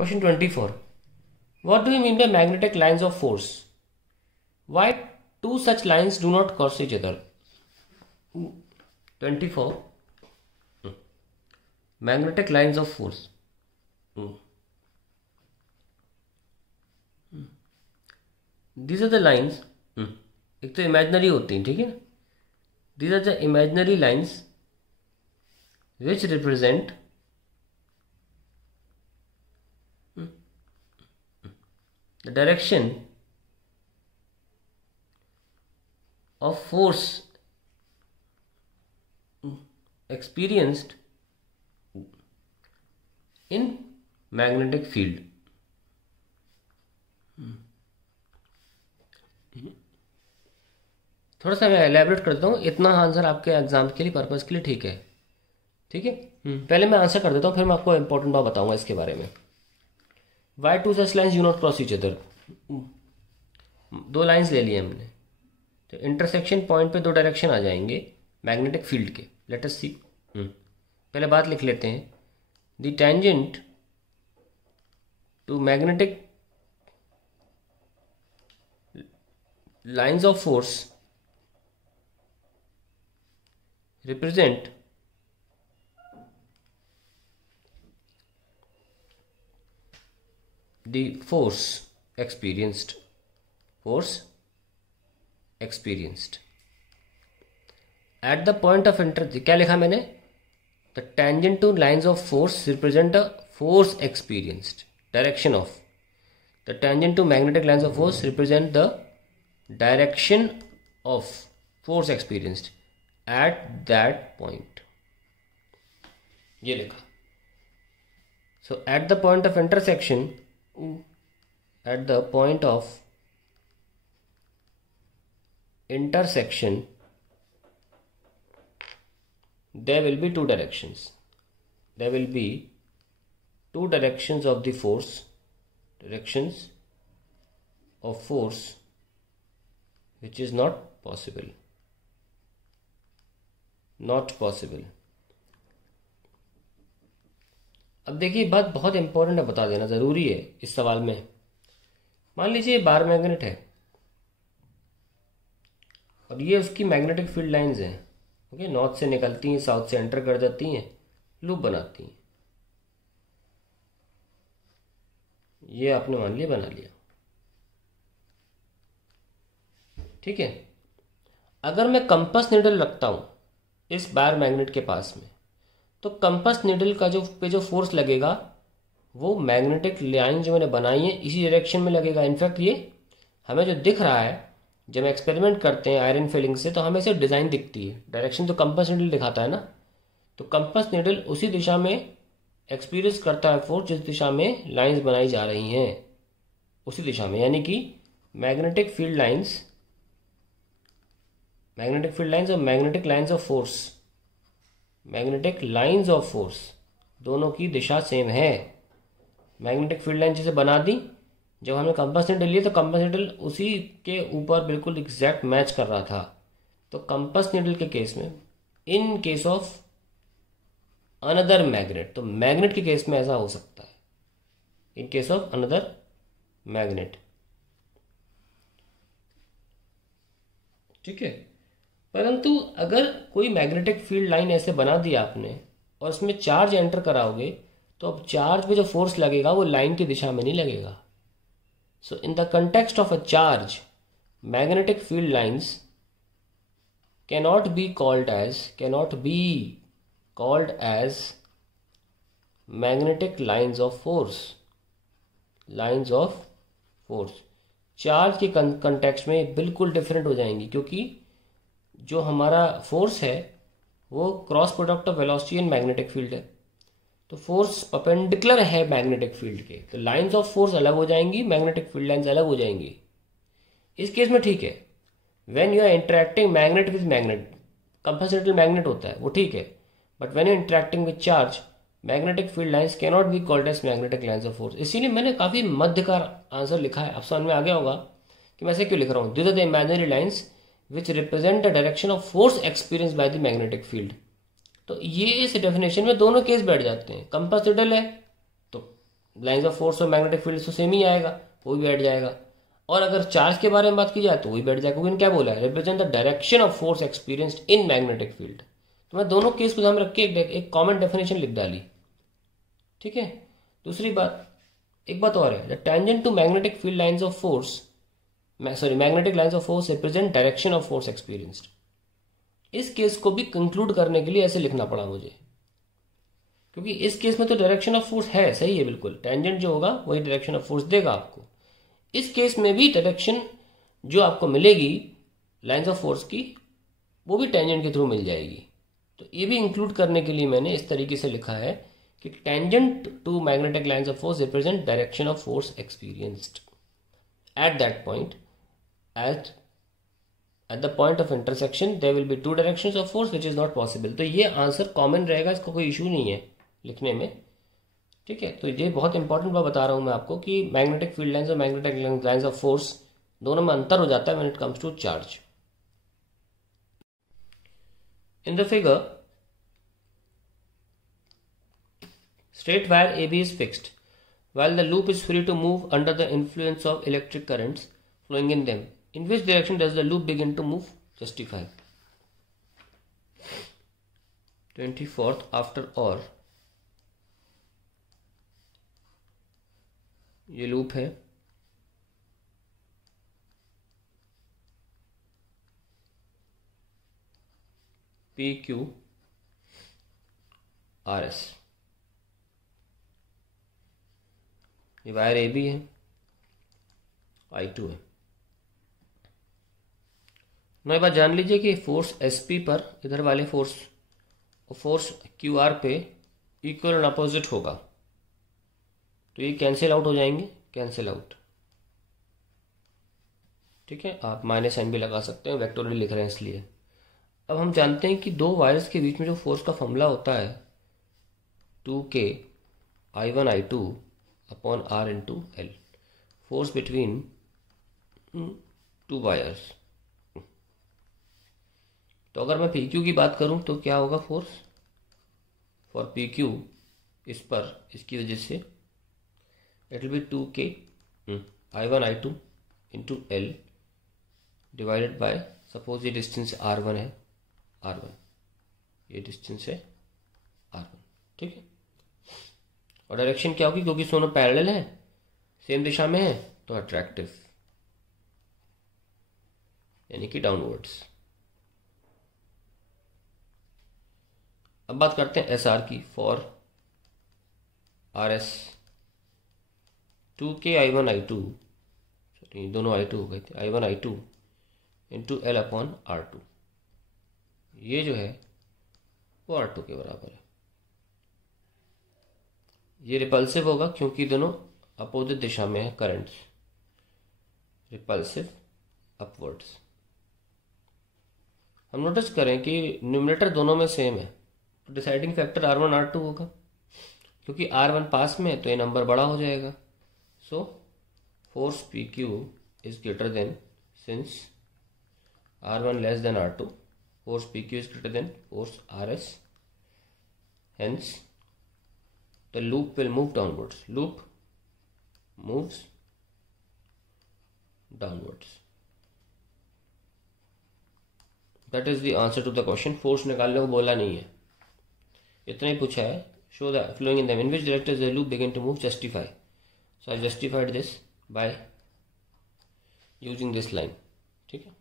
Question 24. What do you mean by magnetic lines of force? Why two such lines do not cross each other? 24. Magnetic lines of force. These are the lines. एक तो imaginary होती हैं, ठीक है ना. These are the imaginary lines which represent the direction of force experienced in magnetic field. थोड़ा सा मैं एलैबोरेट करता हूँ. इतना आंसर आपके एग्जाम के लिए पर्पज़ के लिए ठीक है. ठीक है. पहले मैं आंसर कर देता हूँ, फिर मैं आपको इंपॉर्टेंट बात बताऊंगा इसके बारे में. Why do such lines you not cross each other. दो लाइंस ले लिए हमने, तो इंटरसेक्शन पॉइंट पे दो डायरेक्शन आ जाएंगे मैग्नेटिक फील्ड के. Let us see. पहले बात लिख लेते हैं. The tangent to magnetic lines of force represent the force experienced at the point of क्या लिखा मैंने? the tangent to lines of force represent the force experienced. direction of the tangent to magnetic lines of force represent the direction of force experienced at that point. ये लिखा. So at the point of intersection, there will be two directions. There will be two directions of the force, which is not possible. अब देखिए, बात बहुत important है, बता देना ज़रूरी है इस सवाल में. मान लीजिए बार मैग्नेट है और ये उसकी मैग्नेटिक फील्ड लाइंस हैं. ओके, नॉर्थ से निकलती हैं, साउथ से एंटर कर जाती हैं, लूप बनाती हैं. ये आपने मान लिया, बना लिया. ठीक है. अगर मैं कंपास निडल रखता हूँ इस बार मैग्नेट के पास में, तो कंपास निडल का जो फोर्स लगेगा वो मैग्नेटिक लाइन जो मैंने बनाई है इसी डायरेक्शन में लगेगा. इनफैक्ट ये हमें जो दिख रहा है जब एक्सपेरिमेंट करते हैं आयरन फिलिंग से, तो हमें सिर्फ डिज़ाइन दिखती है, डायरेक्शन तो कंपास निडल दिखाता है ना. तो कंपास निडल उसी दिशा में एक्सपीरियंस करता है फोर्स जिस दिशा में लाइन्स बनाई जा रही हैं, उसी दिशा में. यानी कि मैग्नेटिक फील्ड लाइन्स और मैग्नेटिक लाइंस ऑफ फोर्स दोनों की दिशा सेम है. मैग्नेटिक फील्ड लाइन जैसे बना दी, जब हमने कंपास निडल लिए तो कंपास निडल उसी के ऊपर बिल्कुल एग्जैक्ट मैच कर रहा था. तो कंपास निडल के केस में, in case of another magnet, तो मैग्नेट के केस में ऐसा हो सकता है, in case of another magnet. ठीक है. परंतु अगर कोई मैग्नेटिक फील्ड लाइन ऐसे बना दिया आपने और उसमें चार्ज एंटर कराओगे, तो अब चार्ज पे जो फोर्स लगेगा वो लाइन की दिशा में नहीं लगेगा. So in the context of a charge, magnetic field lines cannot be called as magnetic lines of force. Charge के कंटेक्स्ट में बिल्कुल डिफरेंट हो जाएंगी, क्योंकि जो हमारा फोर्स है वो cross product of velocity and magnetic field है. तो फोर्स परपेंडिकुलर है मैग्नेटिक फील्ड के, तो लाइंस ऑफ फोर्स अलग हो जाएंगी, मैग्नेटिक फील्ड लाइंस अलग हो जाएंगी. इस केस में ठीक है, when you are interacting magnet with magnet, compass needle magnet होता है वो ठीक है, but when you interacting with charge, magnetic field lines cannot be called as magnetic lines of force. इसीलिए मैंने काफी मध्य का आंसर लिखा है. अब समझ में आ गया होगा कि मैं ऐसे क्यों लिख रहा हूँ. These are the imaginary lines which represent the direction of force experienced by the magnetic field. तो ये इस डेफिनेशन में दोनों केस बैठ जाते हैं. कंपास निडल है तो लाइंस ऑफ फोर्स और मैग्नेटिक फील्ड तो सेम ही आएगा, वो भी बैठ जाएगा। और अगर चार्ज के बारे में बात की जाए तो वही बैठ जाएगा, क्योंकि क्या बोला है, represent the direction of force experienced in magnetic field. तो मैं दोनों केस को ध्यान रख के एक कॉमन डेफिनेशन लिख डाली, ठीक है। दूसरी बात, एक बात और है, the tangent to magnetic field lines of force, magnetic lines of force represent direction of force experienced. इस केस को भी कंक्लूड करने के लिए ऐसे लिखना पड़ा मुझे, क्योंकि इस केस में तो डायरेक्शन ऑफ फोर्स है, सही है बिल्कुल, टेंजेंट जो होगा वही डायरेक्शन ऑफ फोर्स देगा आपको। इस केस में भी डायरेक्शन जो आपको मिलेगी लाइंस ऑफ फोर्स की, वो भी टेंजेंट के थ्रू मिल जाएगी। तो ये भी इंक्लूड करने के लिए मैंने इस तरीके से लिखा है कि tangent to magnetic lines of force represent direction of force experienced at that point. At the point of intersection there will be two directions of force which is not possible। तो ये आंसर कॉमन रहेगा, इसका कोई issue नहीं है लिखने में, ठीक है। तो ये बहुत इंपॉर्टेंट बात बता रहा हूं मैं आपको कि मैग्नेटिक फील्ड लाइंस और मैग्नेटिक लाइंस ऑफ फोर्स दोनों में अंतर हो जाता है when it comes to charge. In the figure straight wire AB is fixed while the loop is free to move under the influence of electric currents flowing in them. In which direction does the loop begin to move? Justify. 24th after or, ये loop है, PQ RS, ये wire AB है, I2 है। नई बात जान लीजिए कि फोर्स SP पर इधर वाले फोर्स और फोर्स QR पे इक्वल एंड अपोजिट होगा, तो ये कैंसिल आउट हो जाएंगे, कैंसिल आउट, ठीक है। आप माइनस साइन भी लगा सकते हैं, वेक्टोरियल लिख रहे हैं इसलिए। अब हम जानते हैं कि दो वायर्स के बीच में जो फोर्स का फॉर्मूला होता है 2K I1 I2 upon R into L, force between two wires. तो अगर मैं PQ की बात करूं तो क्या होगा, फोर्स फॉर PQ इस पर, इसकी वजह से it will be 2K I1 I2 into L divided by, suppose ये डिस्टेंस R1 है, R1 ये डिस्टेंस है R1, ठीक है। और डायरेक्शन क्या होगी, क्योंकि दोनों पैरेलल हैं, सेम दिशा में है, तो अट्रैक्टिव यानी कि डाउनवर्ड्स। अब बात करते हैं SR की, for RS 2K I1 I2, sorry दोनों I2 हो गए थे, I1 I2 into L upon R2, ये जो है वो R2 के बराबर है। ये रिपल्सिव होगा क्योंकि दोनों अपोजिट दिशा में है करंट्स, रिपल्सिव अपवर्ड्स। हम नोटिस करें कि न्यूमरेटर दोनों में सेम है, तो डिसाइडिंग फैक्टर R1 R2 होगा, क्योंकि R1 पास में है तो ये नंबर बड़ा हो जाएगा। So force PQ is greater than, since R1 less than R2, force PQ is greater than force RS, hence the loop will move downwards, loop moves downwards। That is the answer to the question। Force निकालने को बोला नहीं है, इतना ही पूछा है, show the flowing in them in which direction the loop begin to move, justify। So I justified this by using this line, ठीक है।